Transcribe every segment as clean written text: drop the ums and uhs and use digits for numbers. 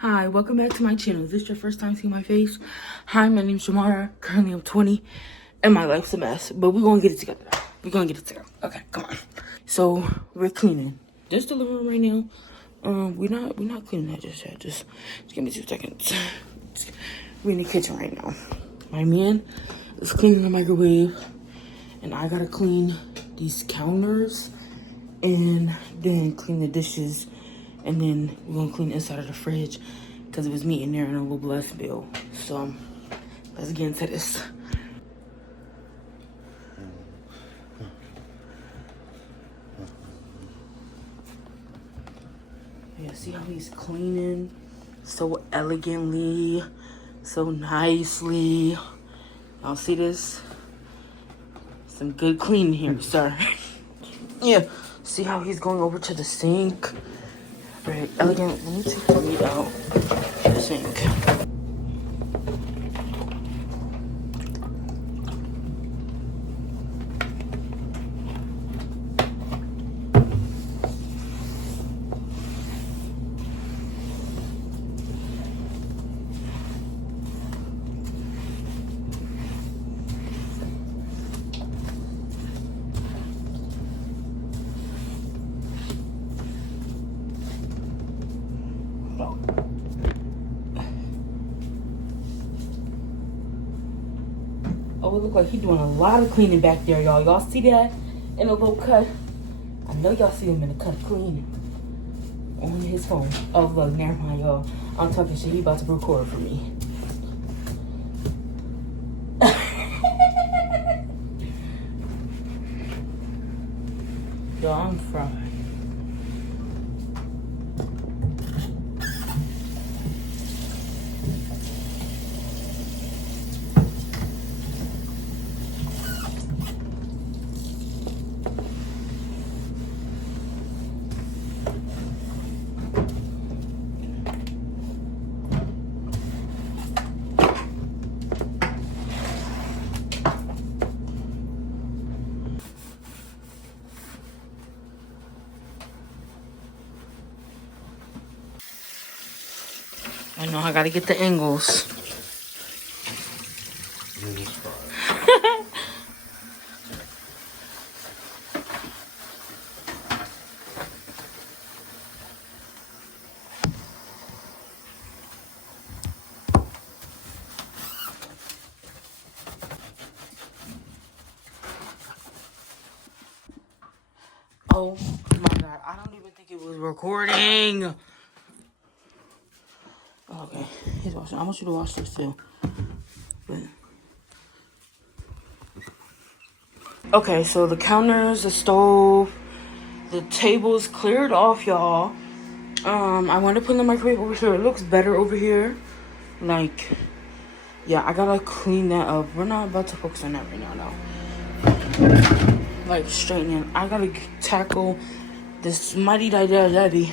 Hi, welcome back to my channel. Is this your first time seeing my face? Hi, my name's Jamara. Currently I'm 20 and my life's a mess, but we're gonna get it together. We're gonna get it together. Okay, come on. So we're cleaning. This is the living room right now. We're not cleaning that just yet. Just give me 2 seconds. We're in the kitchen right now. My man is cleaning the microwave and I gotta clean these counters and then clean the dishes. And then we're gonna clean the inside of the fridge because it was meat in there and a little blood spill. So let's get into this. Yeah, see how he's cleaning so elegantly, so nicely. Y'all see this? Some good cleaning here, sir. Yeah, see how he's going over to the sink? Very elegant. Let me take the meat out of the sink. Oh, it look like he's doing a lot of cleaning back there, y'all. Y'all see that in a little cut? I know y'all see him in the cut cleaning on his phone. Oh, look, never mind, y'all. I'm talking shit. He about to record for me. Yo, I'm fried. I know I gotta get the angles. Oh my god, I don't even think it was recording. Okay, he's washing. I want you to watch this too. But... okay, so the counters, the stove, the table's cleared off, y'all. I want to put in the microwave over here. It looks better over here. Like, yeah, I gotta clean that up. We're not about to focus on that right now, though. Like, straightening. I gotta tackle this mighty heavy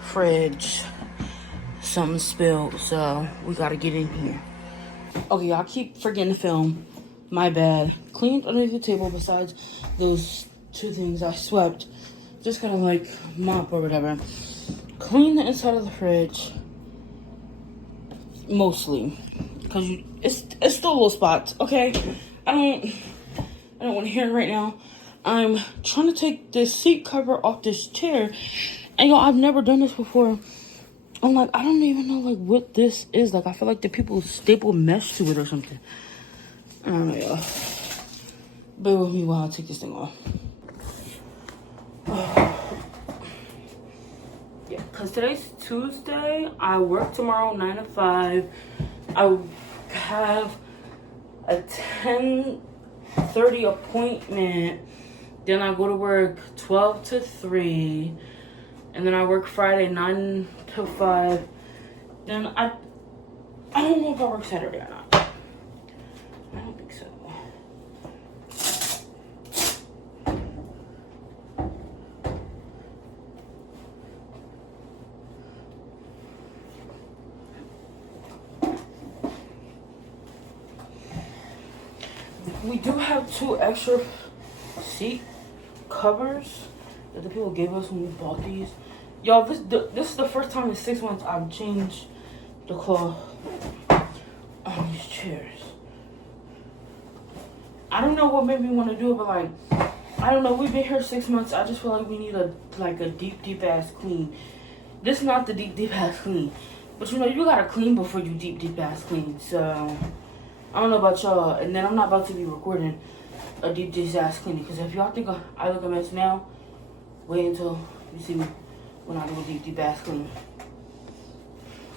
fridge. Something spilled, so we gotta get in here. Okay, y'all keep forgetting to film. My bad. Cleaned underneath the table besides those 2 things I swept. Just gotta like mop or whatever. Clean the inside of the fridge. Mostly. Because it's still little spots, okay? I don't want to hear it right now. I'm trying to take this seat cover off this chair. And y'all, I've never done this before. I'm like, I don't even know like what this is. Like, I feel like the people staple mesh to it or something. I don't know, y'all. Bear with me while I take this thing off. Yeah, because today's Tuesday. I work tomorrow 9 to 5. I have a 10:30 appointment. Then I go to work 12 to 3. And then I work Friday 9 to 5. Then I don't know if I work Saturday or not. I don't think so. We do have 2 extra seat covers that the people gave us when we bought these. Y'all, this is the first time in 6 months I've changed the cloth on these chairs. I don't know what made me want to do it, but like, I don't know. We've been here 6 months. I just feel like we need a deep ass clean. This is not the deep ass clean, but you know you gotta clean before you deep ass clean. So I don't know about y'all, and then I'm not about to be recording a deep ass cleaning because if y'all think I look a mess now, wait until you see me when I do a deep ass clean.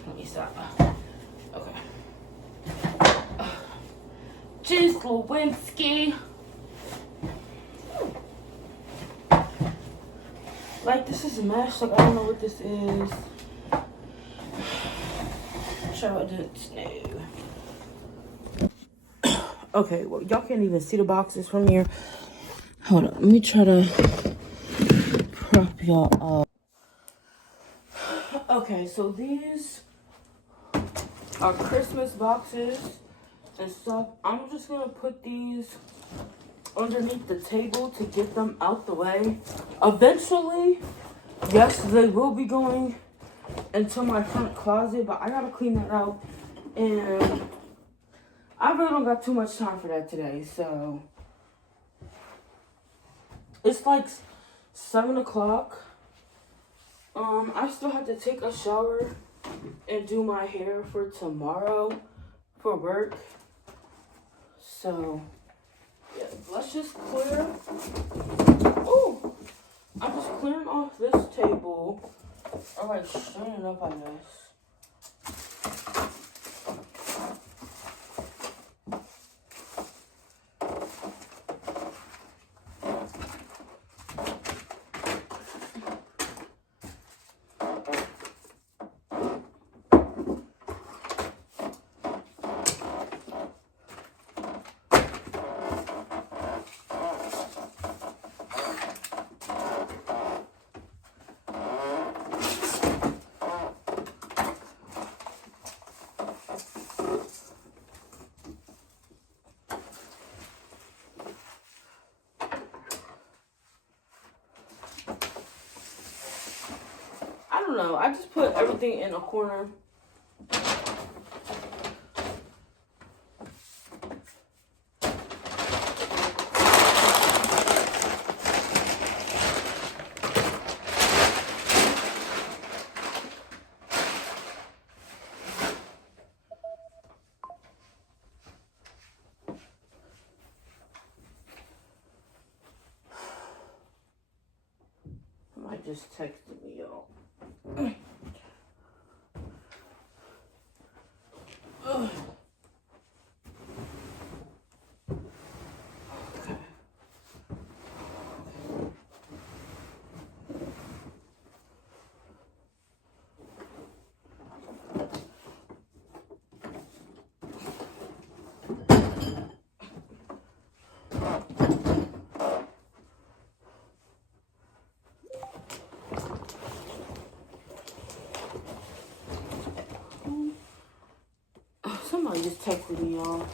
Let me stop. Okay. Cheers, Lewinsky. Like, this is a mess. Like, I don't know what this is. Sure, I didn't know. Okay, well, y'all can't even see the boxes from here. Hold on. Let me try to prop y'all up. Okay, so these are Christmas boxes and stuff. I'm just going to put these underneath the table to get them out the way. Eventually, yes, they will be going into my front closet, but I gotta clean that out, and I really don't got too much time for that today. So it's like 7 o'clock. I still have to take a shower and do my hair for tomorrow for work. So yeah, let's just clear. Oh, I'm just clearing off this table. Or like straighten up, I guess. I don't know. I just put everything in a corner. Somebody just texted me, y'all. Somebody just texted me, y'all.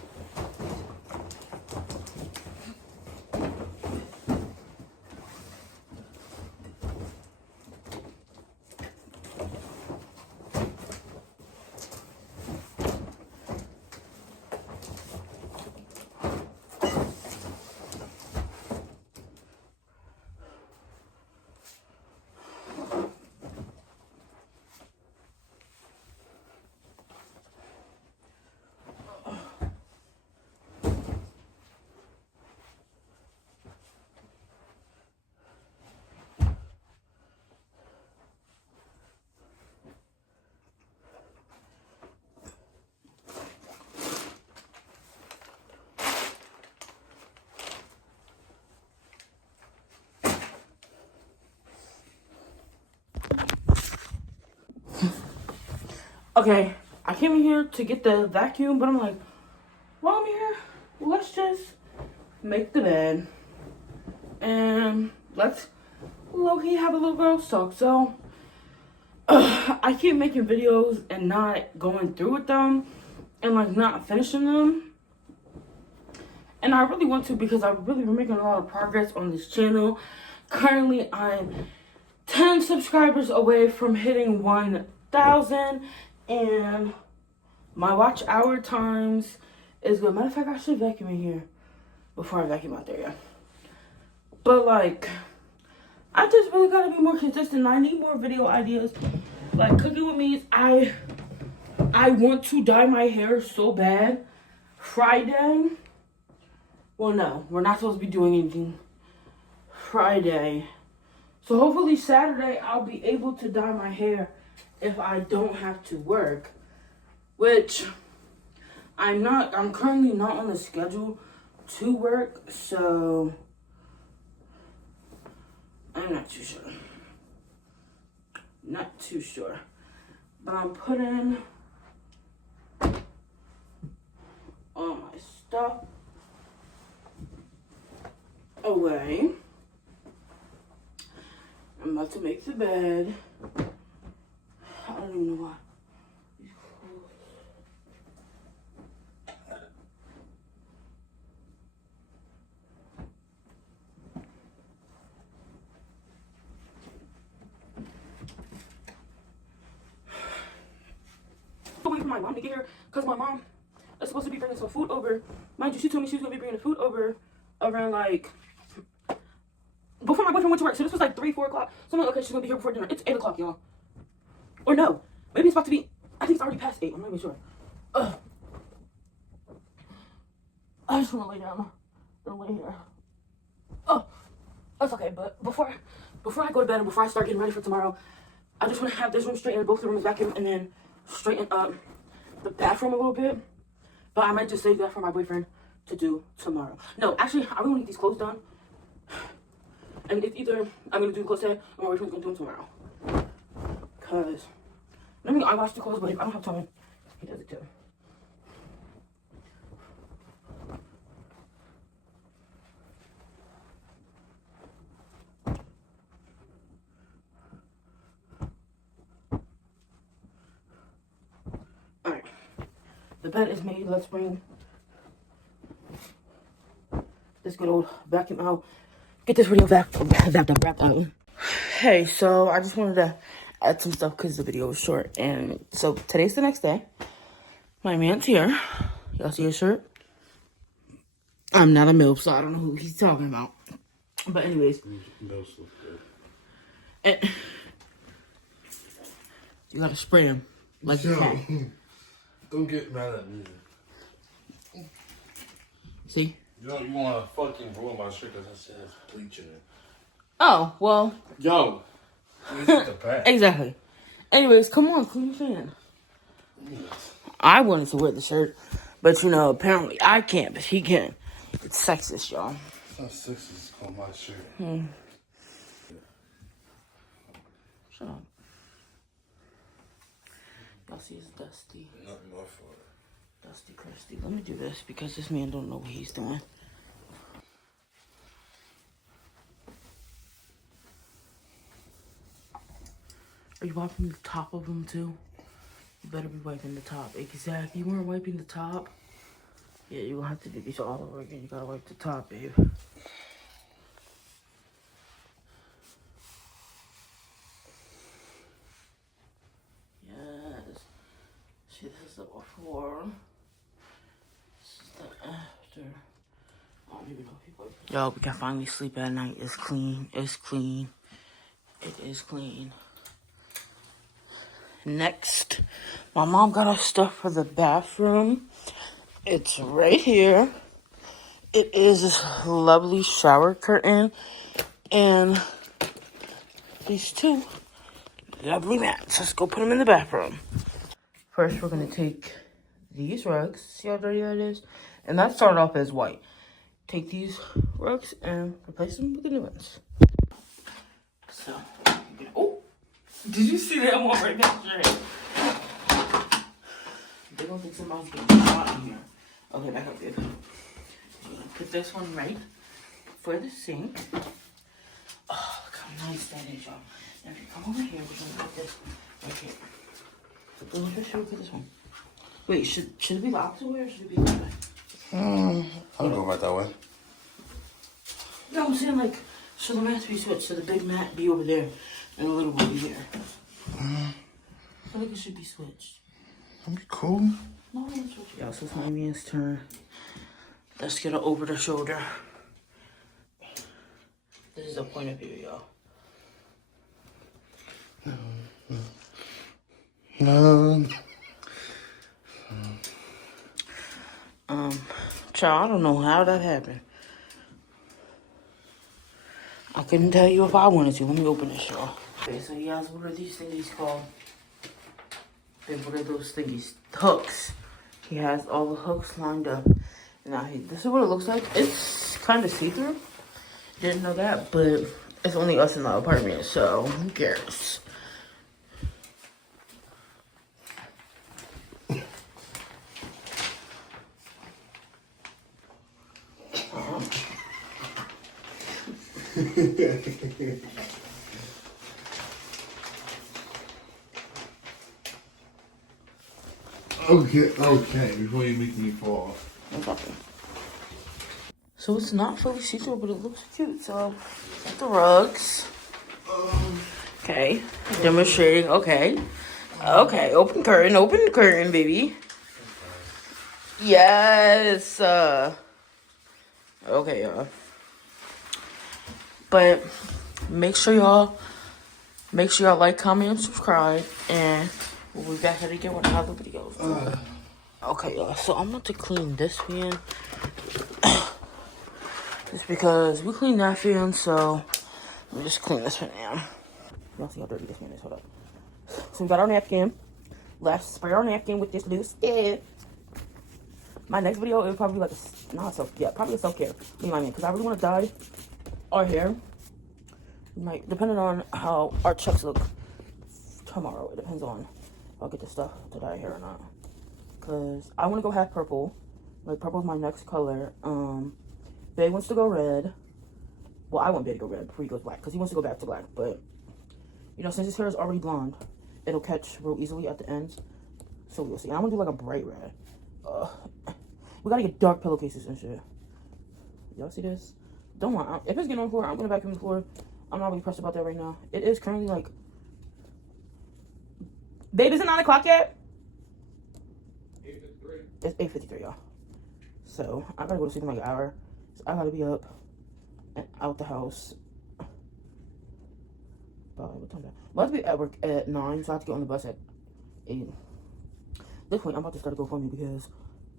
Okay, I came in here to get the vacuum, but I'm like, while I'm here, let's just make the bed. And let's low-key have a little girls talk. So, I keep making videos and not going through with them and like not finishing them. And I really want to because I've really been making a lot of progress on this channel. Currently, I'm 10 subscribers away from hitting 1,000, and my watch hour times is good. Matter of fact, I should vacuum in here before I vacuum out there, yeah. But like, I just really gotta be more consistent. I need more video ideas. Like cooking with me, I want to dye my hair so bad. Friday. Well, no, we're not supposed to be doing anything Friday. So hopefully Saturday I'll be able to dye my hair if I don't have to work. Which I'm currently not on the schedule to work, so I'm not too sure. Not too sure. But I'm putting all my stuff away. I'm about to make the bed. I don't even know why. Wait for my mom to get here, because my mom is supposed to be bringing some food over. Mind you, she told me she was going to be bringing the food over around like before my boyfriend went to work. So this was like 3, 4 o'clock. So I'm like, okay, she's going to be here before dinner. It's 8 o'clock, y'all. Or no, maybe it's about to be, I think it's already past 8. I'm not even sure. I just want to lay down and lay here. Oh, that's okay. But before I go to bed and before I start getting ready for tomorrow, I just want to have this room straightened, both the rooms vacuum, and then straighten up the bathroom a little bit. But I might just save that for my boyfriend to do tomorrow. No, actually, I really want to get these clothes done. And it's either I'm going to do the clothes today or my boyfriend's going to do them tomorrow. Because, I wash the clothes, but if I don't have time, he does it too. Alright. The bed is made. Let's bring this good old vacuum out. Get this video wrapped up. Hey, so I just wanted to add some stuff because the video was short. And so today's the next day. My man's here. Y'all see his shirt? I'm not a MILF, so I don't know who he's talking about. But anyways. MILFs look good. And you gotta spray him like you can. Don't get mad at me. See? You want to fucking ruin my shirt because I said it's bleach in it. Oh, well. Yo. This is the best. Exactly. Anyways, come on, clean your fan. Yes. I wanted to wear the shirt, but apparently I can't, but he can. It's sexist, y'all. It's not sexist, it's called my shirt. Shut up. Y'all see it's dusty. Nothing more for it. Dusty, crusty. Let me do this because this man don't know what he's doing. Are you wiping the top of them too? You better be wiping the top. Exactly. You weren't wiping the top? Yeah, you're gonna have to do this all over again. You gotta wipe the top, babe. Yes. See, this is the before. This is the after. I don't even know if you wipe it. Yo, we can finally sleep at night. It's clean. It's clean. It is clean. Next, my mom got us stuff for the bathroom. It's right here. It is this lovely shower curtain and these 2 lovely mats. Let's go put them in the bathroom. First, we're going to take these rugs. See how dirty that is? And that started off as white. Take these rugs and replace them with the new ones. So, oh! Did you see that one right back there? They don't think somebody's getting shot in here. Okay, back up, babe. I'm gonna put this one right for the sink. Oh, look how nice that is, y'all. Now, if you come over here, we're gonna put this right here. Should we put this one? Wait, should it be the opposite way or should it be that way? I'll go right that way. No, I'm saying like, so the mats be switched, so the big mat be over there. And a little booty here. I feel like it should be switched. That'd be cool. No, I'm switch. Yeah, so it's my man's turn. Let's get an over the shoulder. This is the point of view, y'all. Child, I don't know how that happened. I couldn't tell you if I wanted to. Let me open this, y'all. Okay, so he has, what are these thingies called? What are those thingies? Hooks. He has all the hooks lined up. Now, this is what it looks like. It's kind of see-through. Didn't know that, but it's only us in the apartment, so who cares? Okay, before you make me fall. No problem. So it's not fully see-through, but it looks cute. So, the rugs. Okay, demonstrating. Okay, open curtain, baby. Yes. Okay, y'all. But make sure y'all like, comment, and subscribe, and we'll be back at it again with another video. Okay, y'all. So I'm about to clean this fan. Just because we cleaned that fan, so let me just clean this fan now. Y'all see how dirty this fan is. Hold up. So we got our napkin. Let's spray our napkin with this new stuff. My next video, it would probably be like probably a self-care. Because I really want to dye our hair. Depending on how our chucks look tomorrow. It depends on if I'll get the stuff to dye hair or not. Because I want to go half purple. Like, purple is my next color. Bae wants to go red. Well, I want Bae to go red before he goes black. Because he wants to go back to black. But, you know, since his hair is already blonde, it'll catch real easily at the ends. So we'll see. And I want to do like a bright red. We gotta get dark pillowcases and shit. Y'all see this? Don't want. If it's getting on the floor, I'm gonna vacuum the floor. I'm not really pressed about that right now. It is currently like. Babe, is it 9 o'clock yet? 8:53. It's 8:53, y'all. So I gotta go to sleep in like an hour. So I gotta be up and out the house. What time is that? Well, I have to be at work at 9, so I have to get on the bus at 8. At this point, I'm about to start a GoFundMe because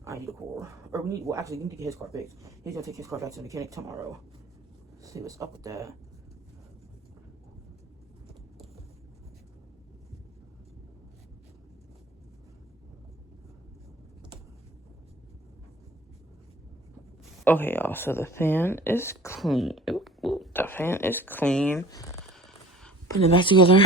I need a car. Or we need to get his car fixed. He's gonna take his car back to the mechanic tomorrow. See what's up with that. Okay, y'all, so the fan is clean. Ooh, the fan is clean. Putting it back together.